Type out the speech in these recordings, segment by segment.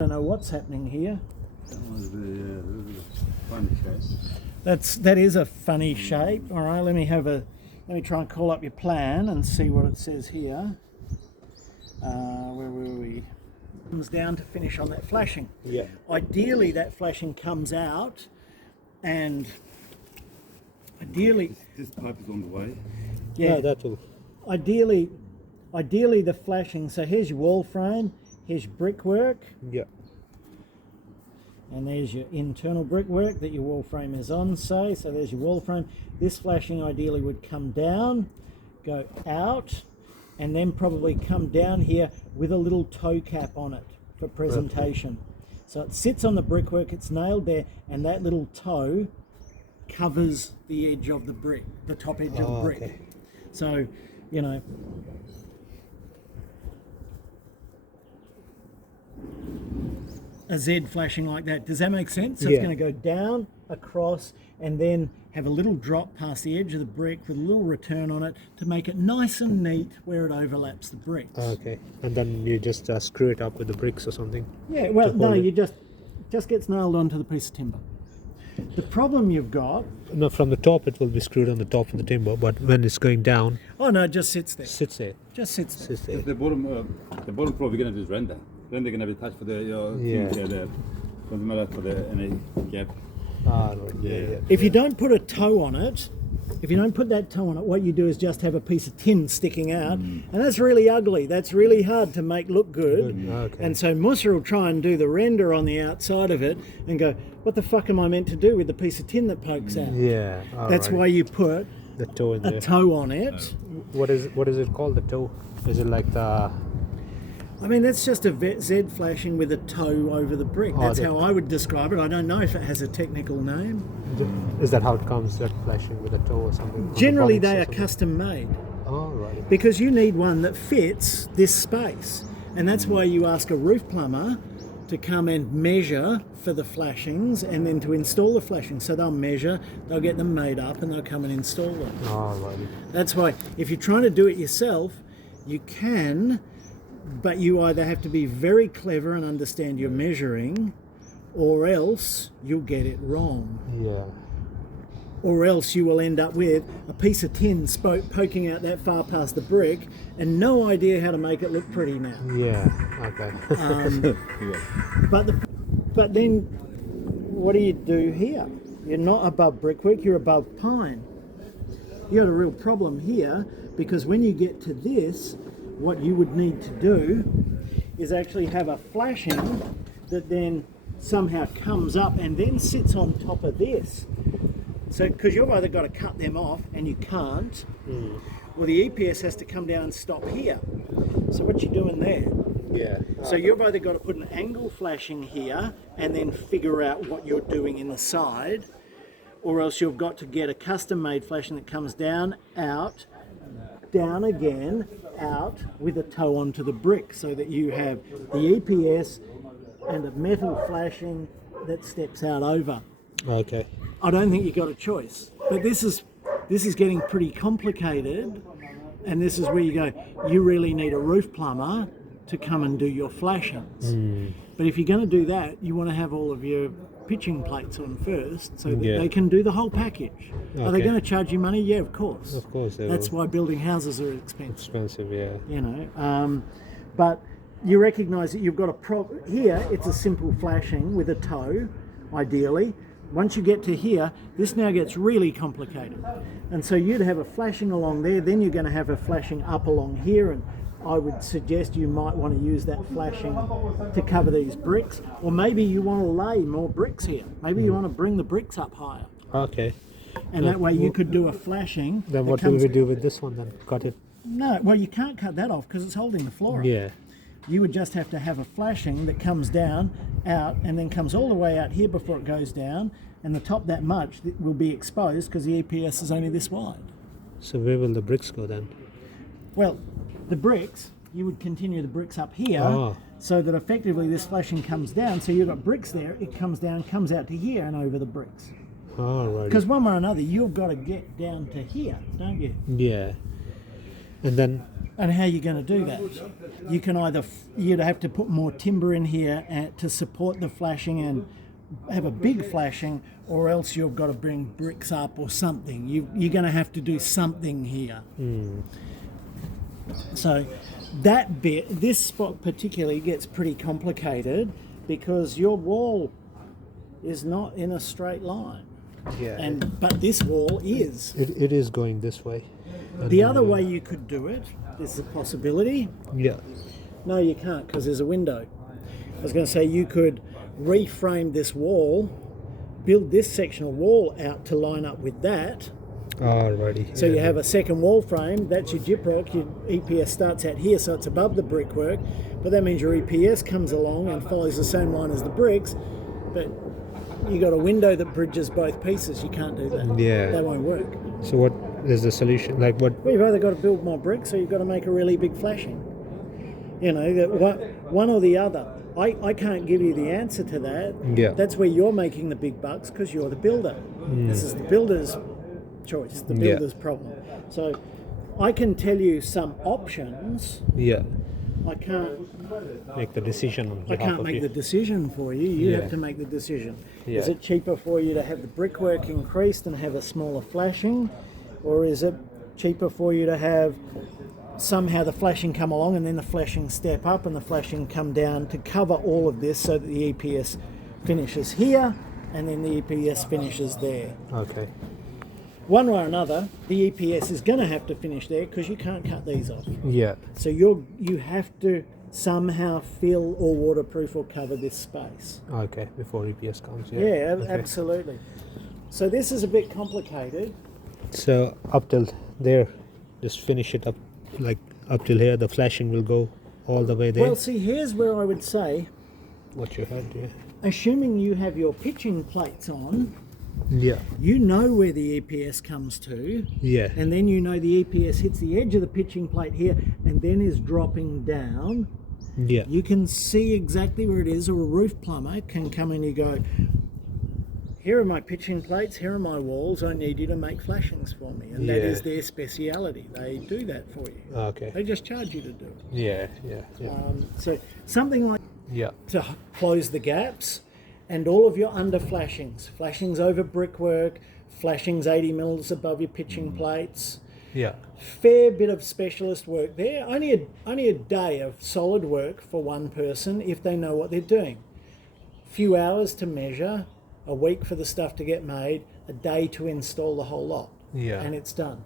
I don't know what's happening here. Funny shape. That is a funny shape. All right, let me try and call up your plan and see what it says here. Where were we? Comes down to finish on that flashing. Yeah. Ideally, that flashing comes out, and ideally, This pipe is on the way. yeah, that will. ideally the flashing. So here's your wall frame. Here's your brickwork. Yeah. And there's your internal brickwork that your wall frame is on, say. So there's your wall frame. This flashing ideally would come down, go out, and then probably come down here with a little toe cap on it for presentation. So it sits on the brickwork, it's nailed there, and that little toe covers the edge of the brick, the top edge of the brick. Okay. So, you know, a Z flashing like that. Does that make sense? So Yeah. it's going to go down, across, and then have a little drop past the edge of the brick with a little return on it to make it nice and neat where it overlaps the bricks. Okay. And then you just screw it up with the bricks or something. Yeah, well, to no, hold it. you just gets nailed onto the piece of timber. The problem you've got, No, from the top it will be screwed on the top of the timber, but when it's going down, oh no, it just sits there. sits there. Just sits there. Sits there. The bottom floor we're gonna do is render. Render gonna be attached for the Yeah. things there. Doesn't matter for the any gap. Ah, right. Yeah. If you don't put a toe on it, if you don't put that toe on it, what you do is just have a piece of tin sticking out, and that's really ugly. That's really hard to make look good. Okay. And so Musa will try and do the render on the outside of it and go, what the fuck am I meant to do with the piece of tin that pokes out? Yeah. That's why you put the toe in a there. toe on it. What is it called? The toe? Is it like the? I mean, that's just a Z flashing with a toe over the brick. Oh, That's the- how I would describe it. I don't know if it has a technical name. Is that how it comes? That flashing with a toe or something? on the Generally, box or they are something? custom made, Oh right. because you need one that fits this space. And that's why you ask a roof plumber to come and measure for the flashings and then to install the flashings. So they'll measure, they'll get them made up, and they'll come and install them. Oh right. That's why if you're trying to do it yourself, you can, but you either have to be very clever and understand your measuring, or else you'll get it wrong. Yeah. Or else you will end up with a piece of tin poking out that far past the brick and no idea how to make it look pretty now. Yeah. Okay. But then what do you do here? You're not above brickwork, you're above pine. You got a real problem here, because when you get to this, what you would need to do is actually have a flashing that then somehow comes up and then sits on top of this. So, because you've either got to cut them off and you can't, or the EPS has to come down and stop here. So what you doing there? Yeah. So you've either got to put an angle flashing here and then figure out what you're doing in the side, or else you've got to get a custom made flashing that comes down, out, down again, out with a toe onto the brick, so that you have the EPS and a metal flashing that steps out over. Okay. I don't think you got a choice, but this is getting pretty complicated, and this is where you go, you really need a roof plumber to come and do your flashings. But if you're going to do that, you want to have all of your pitching plates on first, so that Yeah. they can do the whole package. Are they Okay. going to charge you money? Yeah, of course. Of course. They That's will. why building houses are expensive. Expensive. Yeah. You know, but you recognise that you've got a here. It's a simple flashing with a toe, ideally. Once you get to here, this now gets really complicated, and so you'd have a flashing along there. Then you're going to have a flashing up along here, and I would suggest you might want to use that flashing to cover these bricks, or maybe you want to lay more bricks here. Maybe you want to bring the bricks up higher, Okay. and that way you could do a flashing. Then that what will comes- we do with this one then? Cut it? No, well, you can't cut that off because it's holding the floor up. Yeah. You would just have to have a flashing that comes down, out, and then comes all the way out here before it goes down, and the top that much will be exposed because the EPS is only this wide. So where will the bricks go then? Well, the bricks, you would continue the bricks up here, Ah. so that effectively this flashing comes down, so you've got bricks there, it comes down, comes out to here and over the bricks. Oh right. Because one way or another, you've got to get down to here, don't you? Yeah. And then And how are you going to do that? You can either you'd have to put more timber in here to support the flashing and have a big flashing, or else you've got to bring bricks up or something. You're going to have to do something here. So that bit, this spot particularly, gets pretty complicated because your wall is not in a straight line. Yeah. But this wall is. It is going this way. And The other way you could do it, this is a possibility. Yeah. No, you can't, because there's a window. I was going to say you could reframe this wall, build this sectional wall out to line up with that. Alrighty. So you have a second wall frame, that's your gyprock, your EPS starts out here, so it's above the brickwork, but that means your EPS comes along and follows the same line as the bricks, but you got a window that bridges both pieces. You can't do that. Yeah. That won't work. So what is the solution? Like what? Well, you've either got to build more bricks or you've got to make a really big flashing. You know, that one or the other. I can't give you the answer to that. Yeah. That's where you're making the big bucks because you're the builder. This is the builder's choice, the builder's problem. So I can tell you some options. Yeah. I can't Make the decision on I behalf can't of make you. the decision for you. You Yeah. have to make the decision. Yeah. Is it cheaper for you to have the brickwork increased and have a smaller flashing? Or is it cheaper for you to have somehow the flashing come along and then the flashing step up and the flashing come down to cover all of this so that the EPS finishes here and then the EPS finishes there? Okay. One way or another, the EPS is going to have to finish there because you can't cut these off. Yeah. So you have to somehow fill or waterproof or cover this space. Okay. Before EPS comes. Yeah. Yeah, Okay. absolutely. So this is a bit complicated. So up till there, just finish it up, like up till here. The flashing will go all the way there. Well, see, here's where I would say, What you had, yeah. assuming you have your pitching plates on, Yeah. you know where the EPS comes to, Yeah. and then you know the EPS hits the edge of the pitching plate here and then is dropping down. Yeah. You can see exactly where it is, or a roof plumber can come in and go, here are my pitching plates, here are my walls, I need you to make flashings for me. And that Yeah. is their speciality. They do that for you. Okay. They just charge you to do it. Yeah. Yeah. Yeah. So something like Yeah. to close the gaps and all of your under flashings over brickwork, flashings 80 mils above your pitching plates. Yeah. Fair bit of specialist work there. Only a day of solid work for one person if they know what they're doing. Few hours to measure, a week for the stuff to get made, a day to install the whole lot. Yeah. And it's done.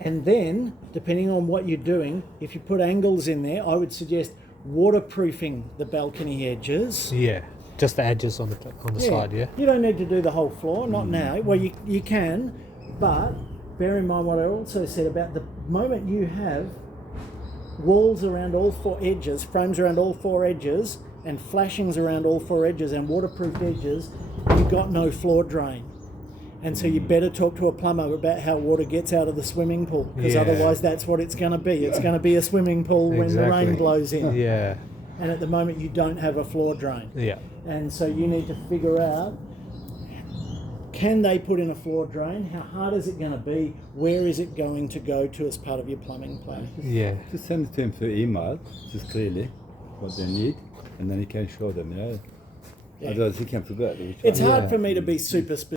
And then, depending on what you're doing, if you put angles in there, I would suggest waterproofing the balcony edges. Yeah. Just the edges on the side. Yeah. You don't need to do the whole floor, not now. Well, you can, but bear in mind what I also said about the moment you have walls around all four edges, frames around all four edges, and flashings around all four edges and waterproofed edges, you've got no floor drain. And so you better talk to a plumber about how water gets out of the swimming pool, because Yeah. otherwise that's what it's going to be. It's going to be a swimming pool when the rain blows in. Yeah. And at the moment you don't have a floor drain. Yeah. And so you need to figure out, can they put in a floor drain? How hard is it going to be? Where is it going to go to as part of your plumbing plan? Yeah. Just send it to him through email, just clearly what they need, and then he can show them. Yeah. Otherwise, he can forget. It's hard for me to be super specific.